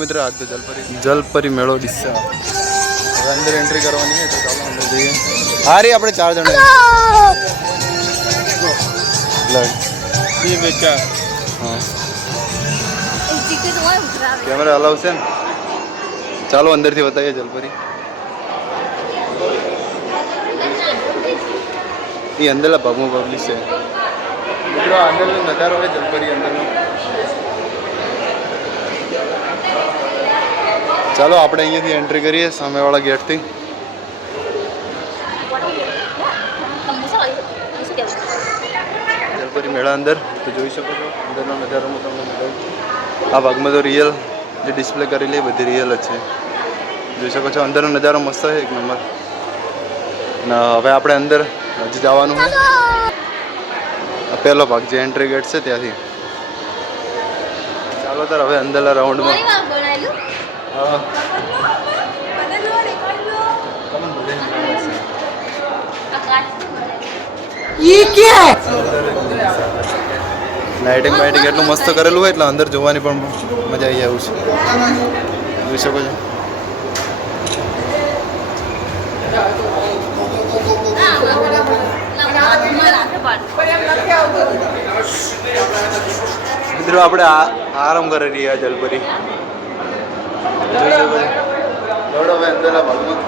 મિત્રો આજ તો જલપરી મેળો ડીસા હવે અંદર એન્ટ્રી કરવાની છે તો ચાલો અંદર જઈએ. હા રે આપણે 4 જણા હા કેમેરા અલાઉ છે ને. ચાલો અંદરથી બતાવીએ જલપરી. એ અંદરના ભાગમાં પબ્લિક છે મિત્રો. અંદરનો નજારો હોય જલપરી અંદરનો. ચાલો આપણે અહીંયાથી એન્ટ્રી કરીએ સામેવાળા ગેટથી. જલપરી મેળા અંદર તો જોઈ શકો છો અંદરનો નજારો હું તમને બતાવું. આ ભાગમાં તો રિયલ જે ડિસ્પ્લે કરેલી બધી રિયલ જ છે. જોઈ શકો છો અંદરનો નજારો મસ્ત છે એક નંબર. ને હવે આપણે અંદર હજી જવાનું છે. પહેલો ભાગ જે એન્ટ્રી ગેટ છે ત્યાંથી. ચાલો તાર હવે અંદરના રાઉન્ડમાં. હા લાઇટિંગ બાઇટિંગ એટલું મસ્ત કરેલું હોય એટલે અંદર જોવાની પણ મજા આવી આવું છે. જોઈ શકો છો. મિત્રો આપણે આરામ કરી રહ્યા જલપરી. જોઈ શકો છો. દોડો હવે અંદરના ભાગમાં.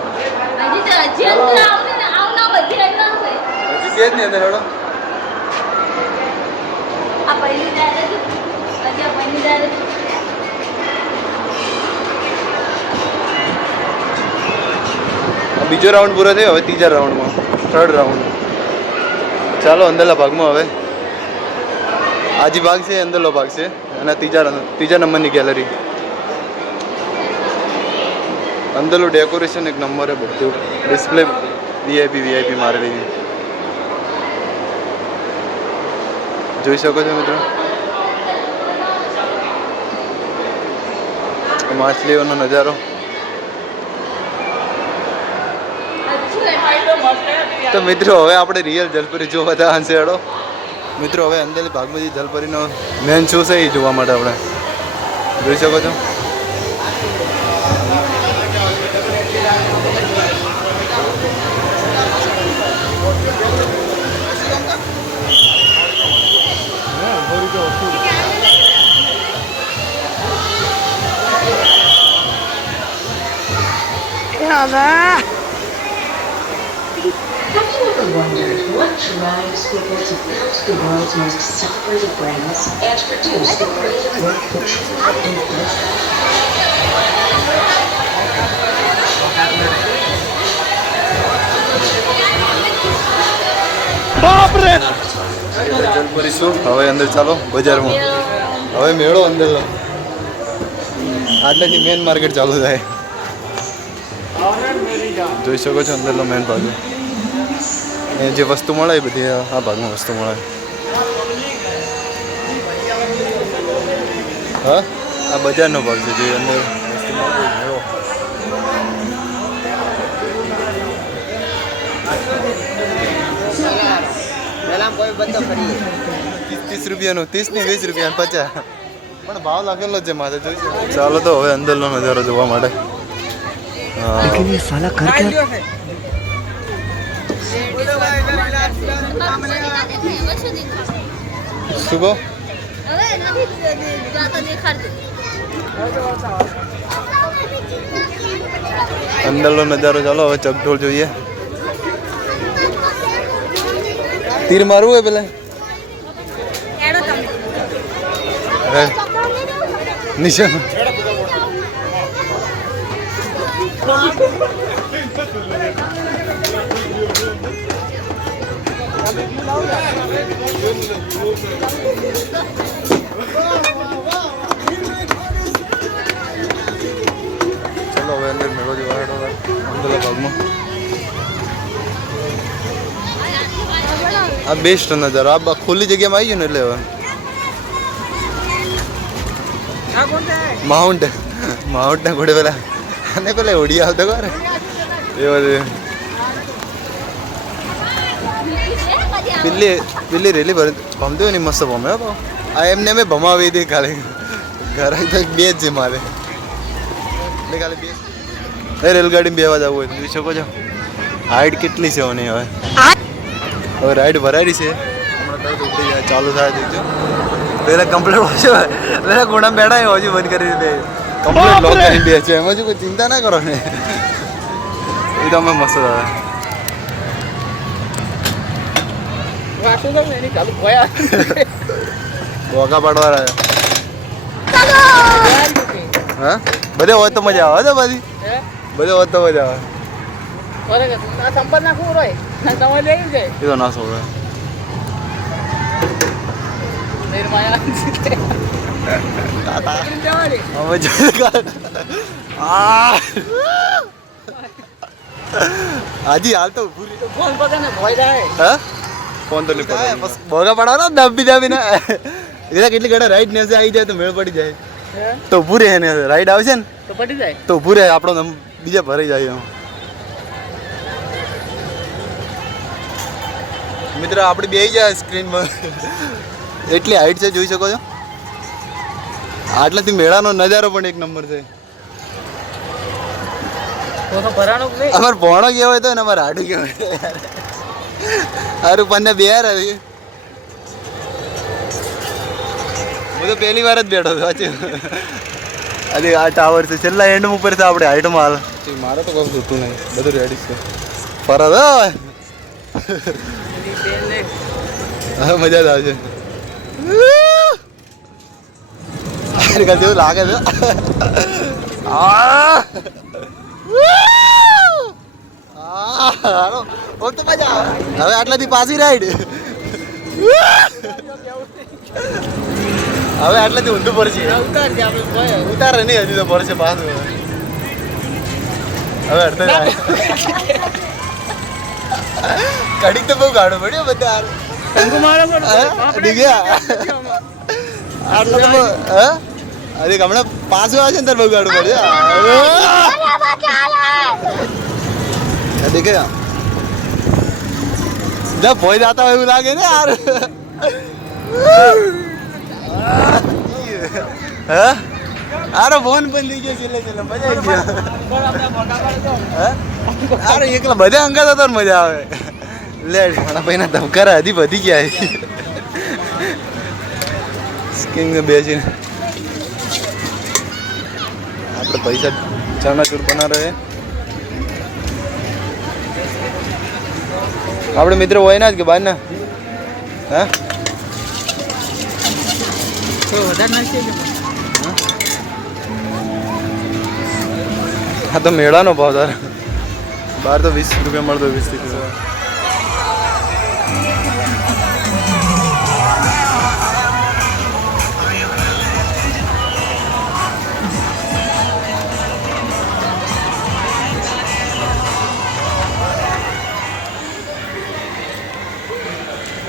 હજી છે જ નહીં અંદર દોડો. બીજો રાઉન્ડ પૂરો થયો હવે ત્રીજા રાઉન્ડમાં 3rd રાઉન્ડ. ચાલો અંદરના ભાગમાં હવે. આજી ભાગ છે અંદરનો ભાગ છે અને ત્રીજા નંબરની ગેલેરી. અંદરનું ડેકોરેશન એક નંબર છે બધું. ડિસ્પ્લે વીઆઈપી મારેલી છે. જોઈ શકો છો મિત્રો. માછલીઓનો નજારો. તો મિત્રો હવે આપણે રિયલ જલપરી જોવા જવાનું છે. હેડો મિત્રો હવે અંદરની ભાગમાં જે જલપરીનો મેન શો છે એ જોવા માટે આપણે જોઈ શકો છો. Wondered what drives people to build the world's most celebrated brands and produce the creative work that truly influence જલપરી શું હવે અંદર ચાલો બજારમાં. હવે મેળો અંદરનો. આટલેથી મેન માર્કેટ ચાલુ થાય. જોઈ શકો છો અંદરનો મેન ભાગ. એ જે વસ્તુ મળે એ બધી આ ભાગમાં વસ્તુ મળે. હા આ બજારનો ભાગ છે જે અંદર વસ્તુ મળે. 30 રૂપિયાનું 30 ની 20 રૂપિયા 50 પણ ભાવ લાગેલો જ છે માથે. જોઈ. ચાલો તો હવે અંદરનો નજારો જોવા માટે. लेकिन ये साला कर क्या શું કહો? અંદરનો નજારો. ચાલો હવે ચકડોળ જોઈએ. તીર મારવું હોય પેલા નિશાન. ચલો હવે અંદર મેળો જોવા અંદરના ભાગમાં. આ બેસ્ટ નજારો. આ ખુલ્લી જગ્યામાં આવી ગયું ને એટલે હવે માઉન્ટ ના ઘોડે પેલા અને પેલા ઓડિયા આવતો કરે એ બધું. પેલી રેલી ભમતી હોય ને મસ્ત ભમે. આ એમને મેં ભમાવી હતી ખાલી. ઘરે તો 2 જ છે મારે. ખાલી બે એ રેલગાડીમાં બેવા જવું હોય તો જોઈ શકો છો હાઈટ કેટલી છે ઓની હવે રાઈડ ભરાયેલી છે હમણાં તરત ઉપડી જાય ચાલુ થાય દેખજો પહેલાં કમ્પ્લીટ હોય છે પહેલાં ઘોડા બેઠા હજુ બંધ કરી દે કમ્પ્લીટ લોક કરી દે છે એમાં જો કોઈ ચિંતા ના કરો ને એ તો અમે મસ્ત આવે વોકા પાડવા હા બધે હોય તો મજા આવે તો બધી બધે હોય તો મજા આવે એ તો ના સોવે હાજી હાલ તો ફોન તો નહીં પડે બસ ભોગા પાડવાનો દાબી દાબીને એના કેટલી ઘણા રાઈડ ને આવી જાય તો મેળ પડી જાય તો ઊભું રહે ને રાઈડ આવશે ને તો પડી જાય તો ઊભું રહે આપણો બીજા ભરાઈ જાય મિત્ર આપણે બેસી જાય સ્ક્રીનમાં એટલી હાઈટ છે જોઈ શકો છો આટલાથી મેળાનો નજારો પણ એક નંબર છે તો ભરાણો જ નહીં અમારે ભોણો કેવો હોય તો ને અમારે હાડું કેવું હોય હારું પંદર બે યાર હતી હું તો પહેલી વાર જ બેઠો હતો સાચું અરે આ ટાવર છે છેલ્લા એન્ડ ઉપર છે આપણે હાઈટમાં હાલ મારે તો કશું જોતું નહીં બધું રેડી છે ફરજ હવે મજા જ આવશે જેવું લાગે છે હવે આટલાથી પાછી રાઈડ હવે આટલાથી ઊંધું પડશે ઉતારે નહીં હજી તો પડશે પાછું હવે અડધા કડીક તો બહુ ગાડો પડ્યો બધા આટલો તો અરે હમણાં પાછું આવે છે ને તાર બહુ ગાડું પડ્યો દેખે જબ ભોય જાતા હોય એવું લાગે ને યાર અરે ફોન પણ લઈ ગયો છેલ્લે છેલ્લે મજા આવી ગયો અરે એકલા બધા અંગત હતો ને મજા આવે લે મારા ભાઈના ધબકારા હજી વધી ગયા સ્કીંગ બેસીને આપણે પૈસા ચણાચૂર બના રહે આપણે મિત્ર હોય ના જ કે બહાર ના હા હા તો મેળાનો ભાવ તારે બહાર તો 20 રૂપિયા મળતો 20 રૂપિયા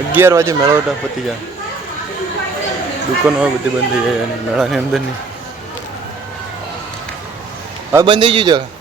અગિયાર વાગે મેળો પતી જાય દુકાનો હોય બધી બંધ થઈ જાય અને મેળાની અંદરની હવે બંધ થઈ ગયું છે